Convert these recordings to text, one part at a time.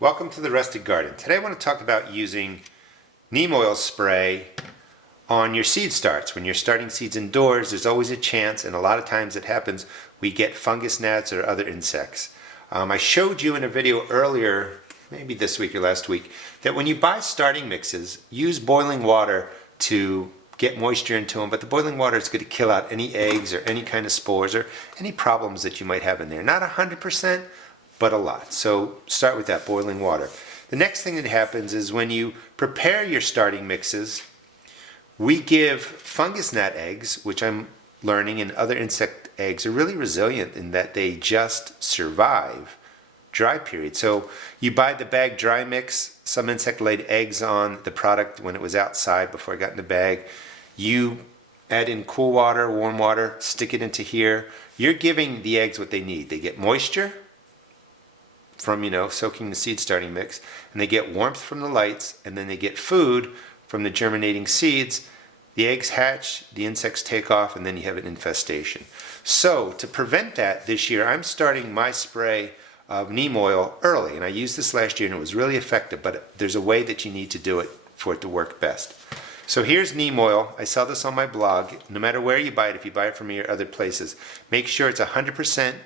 Welcome to the Rustic Garden. Today I want to talk about using neem oil spray on your seed starts. When you're starting seeds indoors, there's always a chance, and a lot of times it happens, we get fungus gnats or other insects. I showed you in a video earlier, maybe this week or last week, that when you buy starting mixes, use boiling water to get moisture into them, but the boiling water is going to kill out any eggs or any kind of spores or any problems that you might have in there. Not 100%, but a lot. So start with that boiling water. The next thing that happens is when you prepare your starting mixes, we give fungus gnat eggs, which I'm learning, and other insect eggs are really resilient in that they just survive dry period. So you buy the bag dry mix, some insect laid eggs on the product when it was outside before it got in the bag. You add in cool water, warm water, stick it into here. You're giving the eggs what they need. They get moisture from, soaking the seed starting mix, and they get warmth from the lights, and then they get food from the germinating seeds. The eggs hatch, the insects take off, and then you have an infestation. So to prevent that this year, I'm starting my spray of neem oil early, and I used this last year and it was really effective, but there's a way that you need to do it for it to work best. So here's neem oil. I sell this on my blog. No matter where you buy it, if you buy it from me or other places, make sure it's 100%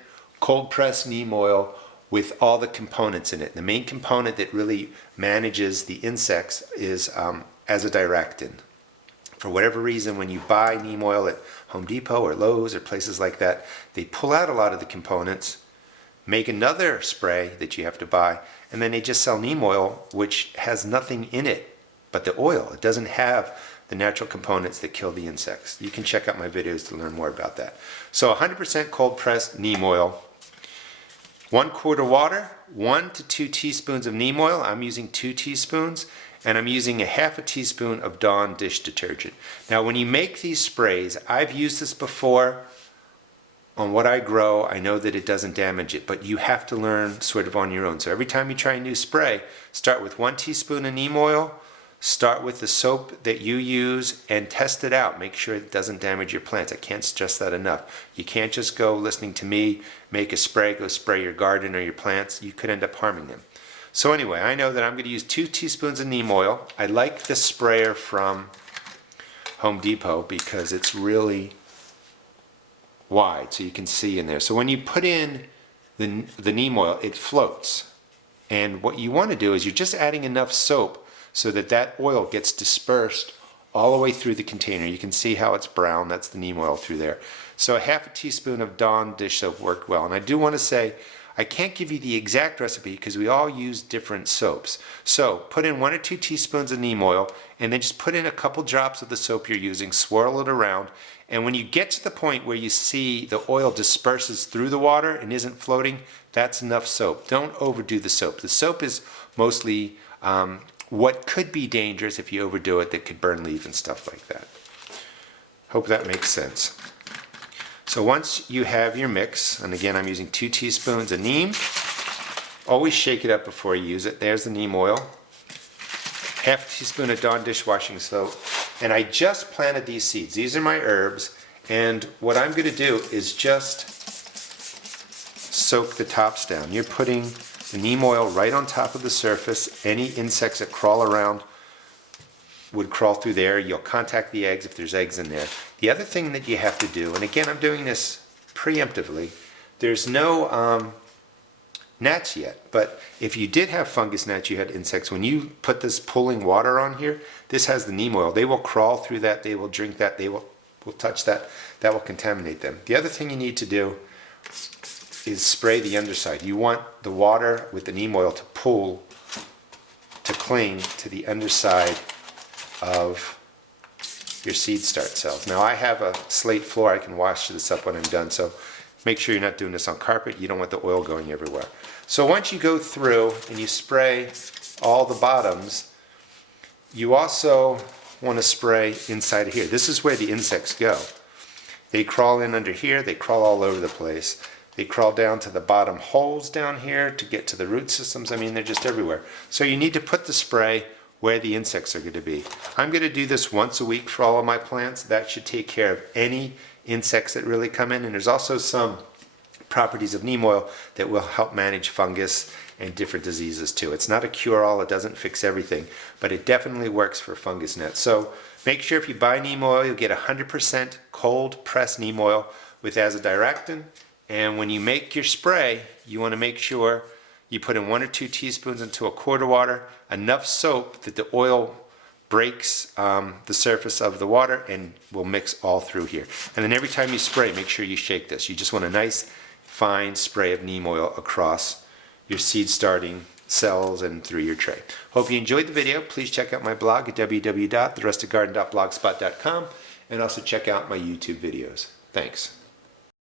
cold pressed neem oil with all the components in it. The main component that really manages the insects is azadirachtin. For whatever reason, when you buy neem oil at Home Depot or Lowe's or places like that, they pull out a lot of the components, make another spray that you have to buy, and then they just sell neem oil, which has nothing in it but the oil. It doesn't have the natural components that kill the insects. You can check out my videos to learn more about that. So 100% cold pressed neem oil. 1 quart of water, 1 to 2 teaspoons of neem oil. I'm using 2 teaspoons, and I'm using a half a teaspoon of Dawn dish detergent. Now when you make these sprays, I've used this before on what I grow. I know that it doesn't damage it, but you have to learn sort of on your own. So every time you try a new spray, start with 1 teaspoon of neem oil, start with the soap that you use, and test it out. Make sure it doesn't damage your plants. I can't stress that enough. You can't just go listening to me, make a spray, go spray your garden or your plants. You could end up harming them. So anyway, I know that I'm going to use 2 teaspoons of neem oil. I like the sprayer from Home Depot because it's really wide so you can see in there. So when you put in the neem oil, it floats. And what you want to do is you're just adding enough soap so that that oil gets dispersed all the way through the container. You can see how it's brown. That's the neem oil through there. So a half a teaspoon of Dawn dish soap worked well. And I do want to say, I can't give you the exact recipe because we all use different soaps. So put in 1 or 2 teaspoons of neem oil and then just put in a couple drops of the soap you're using, swirl it around, and when you get to the point where you see the oil disperses through the water and isn't floating, that's enough soap. Don't overdo the soap. The soap is mostly what could be dangerous if you overdo it, that could burn leaves and stuff like that. Hope that makes sense. So once you have your mix, and again I'm using 2 teaspoons of neem, always shake it up before you use it. There's the neem oil. Half a teaspoon of Dawn dishwashing soap. And I just planted these seeds. These are my herbs. And what I'm going to do is just soak the tops down. You're putting the neem oil right on top of the surface. Any insects that crawl around would crawl through there. You'll contact the eggs if there's eggs in there. The other thing that you have to do, and again I'm doing this preemptively, there's no gnats yet, but if you did have fungus gnats, you had insects, when you put this pulling water on here, this has the neem oil. They will crawl through that, they will drink that, they will touch that, that will contaminate them. The other thing you need to do is spray the underside. You want the water with the neem oil to pull, to cling to the underside of your seed start cells. Now I have a slate floor. I can wash this up when I'm done, so make sure you're not doing this on carpet. You don't want the oil going everywhere. So once you go through and you spray all the bottoms, you also want to spray inside of here. This is where the insects go. They crawl in under here, they crawl all over the place. They crawl down to the bottom holes down here to get to the root systems. I mean, they're just everywhere. So you need to put the spray where the insects are going to be. I'm going to do this once a week for all of my plants. That should take care of any insects that really come in. And there's also some properties of neem oil that will help manage fungus and different diseases too. It's not a cure-all, it doesn't fix everything, but it definitely works for fungus gnats. So make sure if you buy neem oil, you'll get 100% cold pressed neem oil with azadirachtin. And when you make your spray, you want to make sure you put in 1 or 2 teaspoons into a quart of water, enough soap that the oil breaks the surface of the water and will mix all through here. And then every time you spray, make sure you shake this. You just want a nice fine spray of neem oil across your seed starting cells and through your tray. Hope you enjoyed the video. Please check out my blog at www.therustedgarden.blogspot.com and also check out my YouTube videos. Thanks.